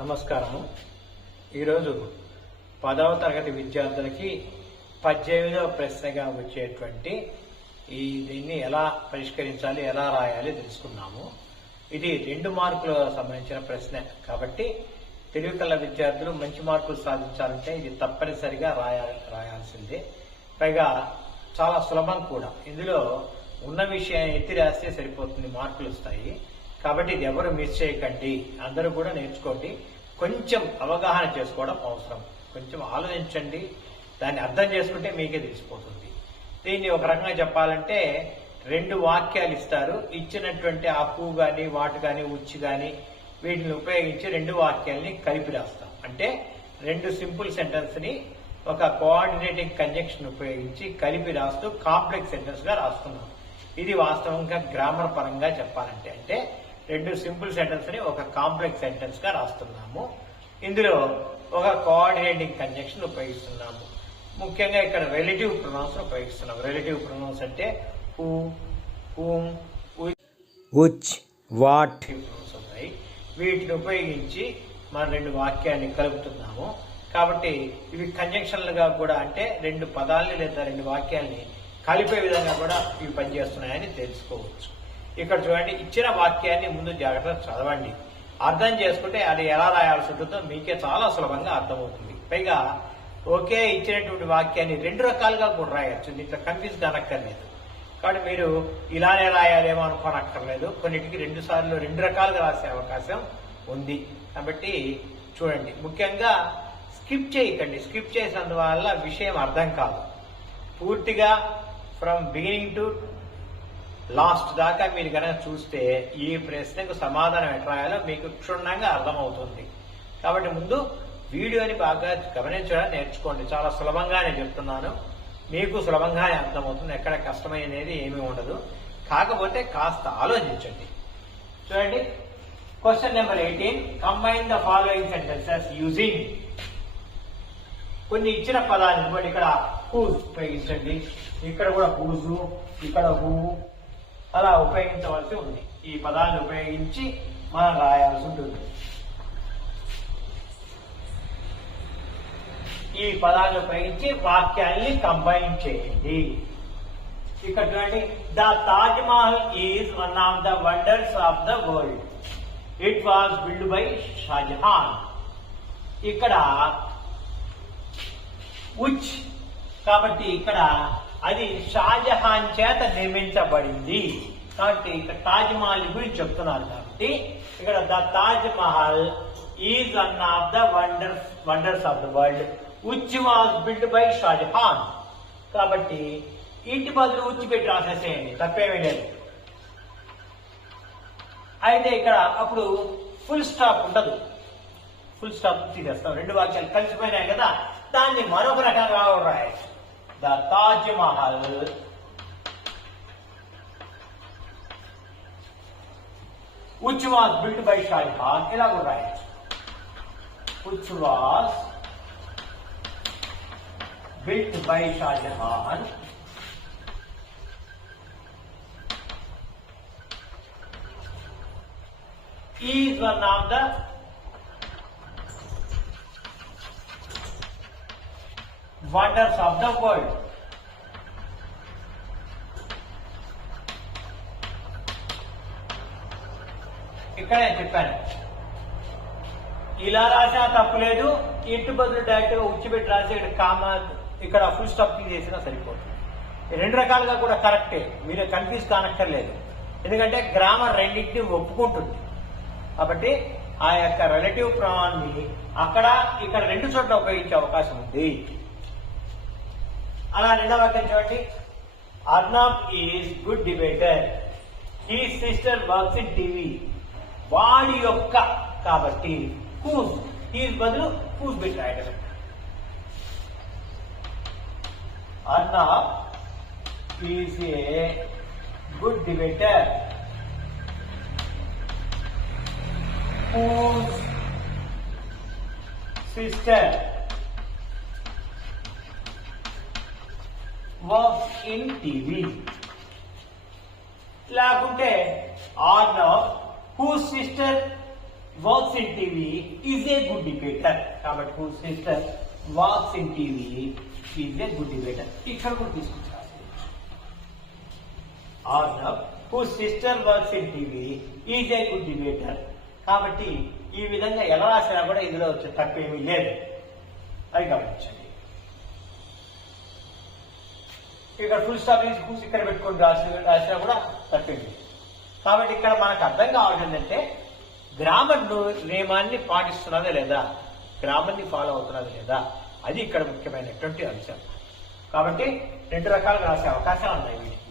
నమస్కారము ఈరోజు పదవ తరగతి విద్యార్థులకి పద్దెనిమిదవ ప్రశ్నగా వచ్చేటువంటి ఈ దీన్ని ఎలా పరిష్కరించాలి ఎలా రాయాలి తెలుసుకున్నాము ఇది రెండు మార్కుల సంబంధించిన ప్రశ్న కాబట్టి తెలుగు కళ్ళ విద్యార్థులు మంచి మార్కులు సాధించాలంటే ఇది తప్పనిసరిగా రాయాలి రాయాల్సిందే. పైగా చాలా సులభం కూడా. ఇందులో ఉన్న విషయాన్ని ఎత్తి రాస్తే సరిపోతుంది మార్కులు వస్తాయి కాబట్టి ఇది ఎవరు మిస్ చేయకండి. అందరూ కూడా నేర్చుకోండి. కొంచెం అవగాహన చేసుకోవడం అవసరం. కొంచెం ఆలోచించండి. దాన్ని అర్థం చేసుకుంటే మీకే తెలిసిపోతుంది. దీన్ని ఒక రకంగా చెప్పాలంటే రెండు వాక్యాలు ఇస్తారు. ఇచ్చినటువంటి ఆ పువ్వు కానీ వాటు కానీ ఉచ్చి కానీ వీటిని ఉపయోగించి రెండు వాక్యాల్ని కలిపి రాస్తాం. అంటే రెండు సింపుల్ సెంటెన్స్ని ఒక కోఆర్డినేటింగ్ కంజెక్షన్ ఉపయోగించి కలిపి రాస్తూ కాంప్లెక్స్ సెంటెన్స్గా రాస్తున్నాం. ఇది వాస్తవంగా గ్రామర్ పరంగా చెప్పాలంటే అంటే రెండు సింపుల్ సెంటెన్స్ని ఒక కాంప్లెక్స్ సెంటెన్స్గా రాస్తున్నాము. ఇందులో ఒక కోఆర్డినేటింగ్ కంజంక్షన్ ఉపయోగిస్తున్నాము. ముఖ్యంగా ఇక్కడ రిలేటివ్ ప్రొనౌన్స్ ఉపయోగిస్తున్నాం రిలేటివ్ ప్రొనౌన్స్ అంటే who whom which, what, pronouns ఉన్నాయి వీటిని ఉపయోగించి మనం రెండు వాక్యాన్ని కలుపుతున్నాము. కాబట్టి ఇవి కంజంక్షన్లుగా కూడా అంటే రెండు పదాలని లేదా రెండు వాక్యాల్ని కలిపే విధంగా కూడా ఇవి పనిచేస్తున్నాయని తెలుసుకోవచ్చు. ఇక్కడ చూడండి ఇచ్చిన వాక్యాన్ని ముందు జాగ్రత్తగా చదవండి. అర్థం చేసుకుంటే అది ఎలా రాయాల్సి ఉంటుందో మీకే చాలా సులభంగా అర్థమవుతుంది. పైగా ఒకే ఇచ్చినటువంటి వాక్యాన్ని రెండు రకాలుగా కూడా రాయొచ్చు. దీంట్లో కన్ఫ్యూజ్ కానక్కర్లేదు. కాబట్టి మీరు ఇలానే రాయాలేమో అనుకోనక్కర్లేదు. కొన్నిటికి రెండు సార్లు రెండు రకాలుగా రాసే అవకాశం ఉంది. కాబట్టి చూడండి. ముఖ్యంగా స్కిప్ చేయకండి. స్కిప్ చేసినందువల్ల విషయం అర్థం కాదు. పూర్తిగా ఫ్రమ్ బిగినింగ్ టు లాస్ట్ దాకా మీరు కనుక చూస్తే ఈ ప్రశ్నకు సమాధానం ఎట్లా రాయాలో మీకు క్షుణ్ణంగా అర్థమవుతుంది. కాబట్టి ముందు వీడియోని బాగా గమనించడం నేర్చుకోండి. చాలా సులభంగానే చెప్తున్నాను. మీకు సులభంగానే అర్థమవుతుంది. ఎక్కడ కష్టమైనది ఏమీ ఉండదు. కాకపోతే కాస్త ఆలోచించండి. చూడండి. Question number eighteen combine the following sentences using కొన్ని ఇచ్చిన పదాలు ఇక్కడ హూజ్ ఉపయోగించండి ఇక్కడ కూడా హూజు ఇక్కడ హూ అలా ఉపయోగించవలసి ఉంది. ఈ పదాలను ఉపయోగించి మనం రాయాల్సి ఉంటుంది. ఈ పదాలను ఉపయోగించి వాక్యాన్ని కంబైన్ చేయండి. ఇక్కడ చూడండి. The Taj Mahal is one of the wonders of the world. It was build by Shahjahan. ఇక్కడ ఉచ్ కాబట్టి ఇక్కడ అది షాజహాన్ చేత నిర్మించబడింది. కాబట్టి ఇక్కడ తాజ్ మహల్ గురించి చెప్తున్నారు కాబట్టి ఇక్కడ the Taj Mahal is one of the wonders wonders of the world. Which was build by Shahjahan. కాబట్టి ఇంటి బదులు ఉచ్చి పెట్టి రాసేసేయండి తప్పేమీ లేదు. అయితే ఇక్కడ అప్పుడు ఫుల్ స్టాప్ ఉండదు. ఫుల్ స్టాప్ తీసేస్తాం. రెండు వాక్యాలు కలిసిపోయినాయి కదా దాన్ని మరొక రకంగా రాయచ్చు. The Taj Mahal which was built by Shahjahan ఇలా కూడా రాయొచ్చు which was built by Shahjahan is one of the wonders of the world. ఇక్కడ నేను చెప్పాను. ఇలా రాసినా తప్పులేదు. ఇంటి బదులు డైరెక్ట్ ఉచ్చిపెట్టి రాసి ఇక్కడ కామా ఇక్కడ ఫుల్ స్టాప్ చేసినా సరిపోతుంది. రెండు రకాలుగా కూడా కరెక్టే. మీరు కన్ఫ్యూజ్ కానక్కర్లేదు. ఎందుకంటే గ్రామర్ రెండింటిని ఒప్పుకుంటుంది. కాబట్టి ఆ యొక్క రిలేటివ్ ప్రమాణాన్ని అక్కడ ఇక్కడ రెండు చోట్ల ఉపయోగించే అవకాశం ఉంది. అలా రెండవ వాక్యం చూడండి. Arnab is good debater. He sister works in TV. వాడి యొక్క కాబట్టి కూజ్. హీస్ బదులు కూజ్ పెట్టి రాయడం Arnab is a good debater. whose sister work in TV. లేకుంటే or who sister works in TV is a good debater కాబట్టి who sister works in TV is a good debater ఇక్కడ కూడా తీసుకొచ్చి రాసుకోవచ్చు Arnav who sister works in TV is a good debater కాబట్టి ఈ విధంగా ఎలా రాసినా కూడా ఇందులో వచ్చే తక్కువేమీ లేదు. అది గమనించండి. ఇక్కడ ఫుల్ స్టాప్ తీసి కూసి ఇక్కడ పెట్టుకొని రాసి రాసినా కూడా తప్పింది కాబట్టి ఇక్కడ మనకు అర్థం కావడం ఏంటంటే గ్రామర్ నియమాన్ని పాటిస్తున్నదా లేదా? గ్రామర్ని ఫాలో అవుతున్నదా లేదా? అది ఇక్కడ ముఖ్యమైనటువంటి అంశం. కాబట్టి రెండు రకాలుగా రాసే అవకాశాలు ఉన్నాయి వీటికి.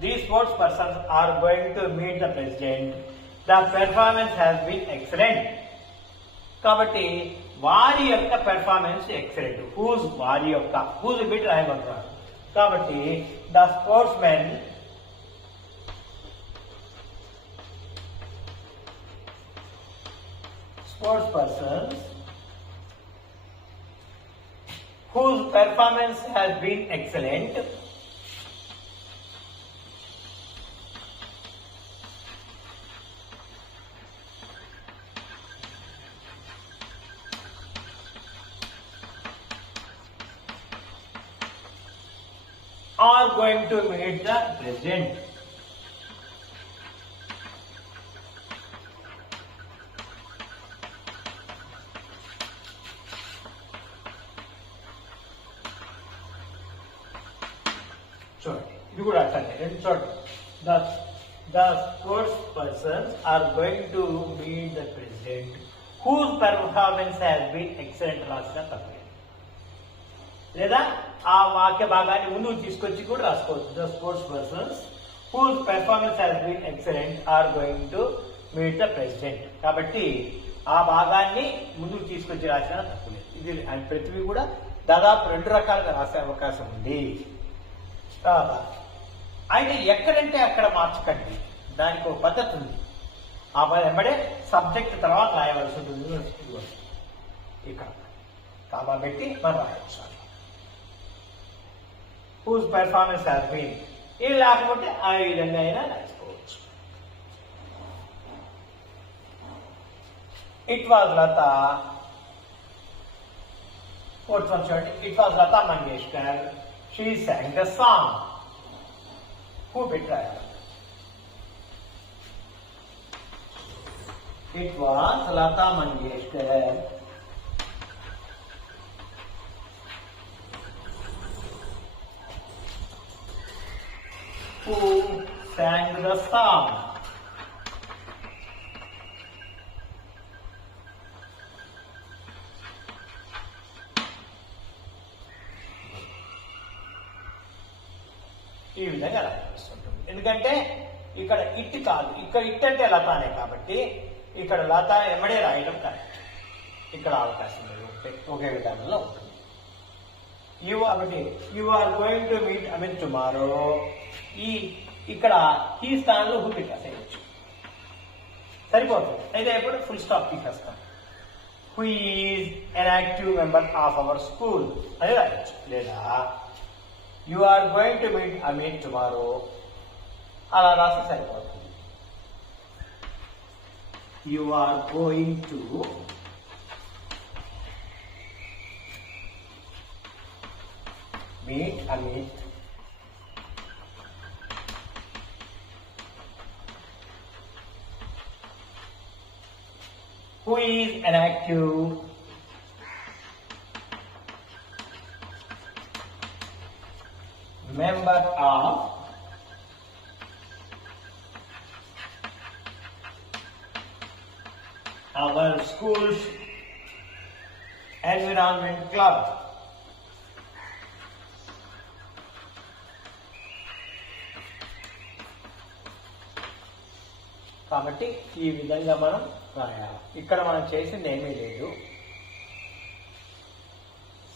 The sports persons are going to meet the president the performance has been excellent కాబట్టి వారి యొక్క పెర్ఫార్మెన్స్ ఎక్సలెంట్ హూజ్ వారి యొక్క హూజ్ బిట్ రాయమంటున్నారు కాబట్టి the sportsmen sports persons whose performance has been excellent are going to meet the president. చూడండి ఇది కూడా అట్లనే రెండు చూడండి the the sports persons are going to meet the president whose performance has been excellent రాసిన తప్పే లేదా ఆ వాక్య భాగాన్ని ముందుకు తీసుకొచ్చి కూడా రాసుకోవచ్చు. The sports persons whose performance has been excellent are going to meet the president కాబట్టి ఆ భాగాన్ని ముందుకు తీసుకొచ్చి రాసిన తప్పులేదు ఇది ప్రతివి కూడా దాదాపు రెండు రకాలుగా రాసే అవకాశం ఉంది. ఆయన అయితే ఎక్కడంటే అక్కడ మార్చకండి. దానికి ఒక పద్ధతి ఉంది. ఆ ప- వెంబడే సబ్జెక్ట్ తర్వాత రాయవలసి ఉంటుంది. ఇక్కడ కాబట్టి పెట్టి మనం రాయవచ్చు హూస్ పెర్ఫార్మెన్స్ హ్యాస్ బీన్ ఇది లేకపోతే ఆ విధంగా అయినా రాసుకోవచ్చు it was Lata fourth one చూడండి it was Lata Mangeshkar she sang the song. Who betrayed it was lata mangeshkar. Who sang the song ఈ విధంగా అలా ఉంటుంది ఎందుకంటే ఇక్కడ ఇట్ కాదు. ఇక్కడ ఇట్ అంటే లతానే కాబట్టి ఇక్కడ లత ఎమ్మడే రాయడం కరెక్ట్. ఇక్కడ అవకాశం లేదు. ఒకే- ఒకే విధానంలో ఉంటుంది. యు కాబట్టి you are going to meet I mean tomorrow ఈ ఇక్కడ ఈ స్థానంలో హూ పెట్టేసేయచ్చు సరిపోతుంది. అయితే ఇప్పుడు ఫుల్ స్టాప్ తీసేస్తాం. Who is an active member of our school అని రాయొచ్చు. లేదా you are going to meet Amit tomorrow అలా రాస్తే సరిపోతుంది. You are going to meet Amit who is an active member of our school's environment club. కాబట్టి ఈ విధంగా మనం రాయాలి ఇక్కడ మనం చేసింది ఏమీ లేదు.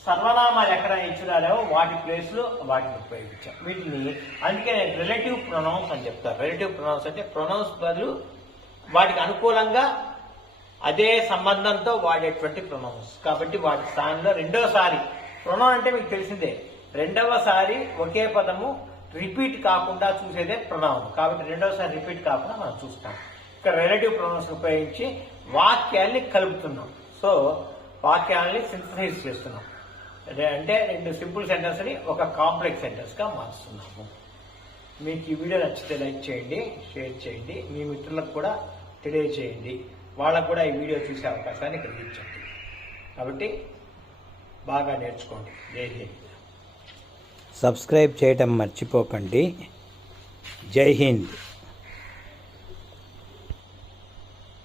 సర్వనామాలు ఎక్కడ ఇచ్చినారో వాటి ప్లేస్లో వాటిని ఉపయోగించాం. వీటిని అందుకే నేను రిలేటివ్ ప్రొనౌన్స్ అని చెప్తాను. రిలేటివ్ ప్రొనౌన్స్ అంటే ప్రొనౌన్స్ బదులు వాటికి అనుకూలంగా అదే సంబంధంతో వాడేటువంటి ప్రొనౌన్స్ కాబట్టి వాటి స్థానంలో రెండోసారి ప్రొనౌన్ అంటే మీకు తెలిసిందే. రెండవసారి ఒకే పదము రిపీట్ కాకుండా చూసేదే ప్రొనౌన్ కాబట్టి రెండోసారి రిపీట్ కాకుండా మనం చూస్తాం. ఇక్కడ రిలేటివ్ ప్రొనౌన్స్ ఉపయోగించి వాక్యాల్ని కలుపుతున్నాం. సో వాక్యాలని సింథసైజ్ చేస్తున్నాం. అంటే రెండు సింపుల్ సెంటెన్స్ని ఒక కాంప్లెక్స్ సెంటెన్స్గా మారుస్తున్నాము మార్చుతున్నాము. మీకు ఈ వీడియో నచ్చితే లైక్ చేయండి షేర్ చేయండి మీ మిత్రులకు కూడా తెలియజేయండి. వాళ్ళకు కూడా ఈ వీడియో చూసే అవకాశాన్ని కలిగించండి. కాబట్టి బాగా నేర్చుకోండి. జై హింద్. సబ్స్క్రైబ్ చేయటం మర్చిపోకండి. జై హింద్.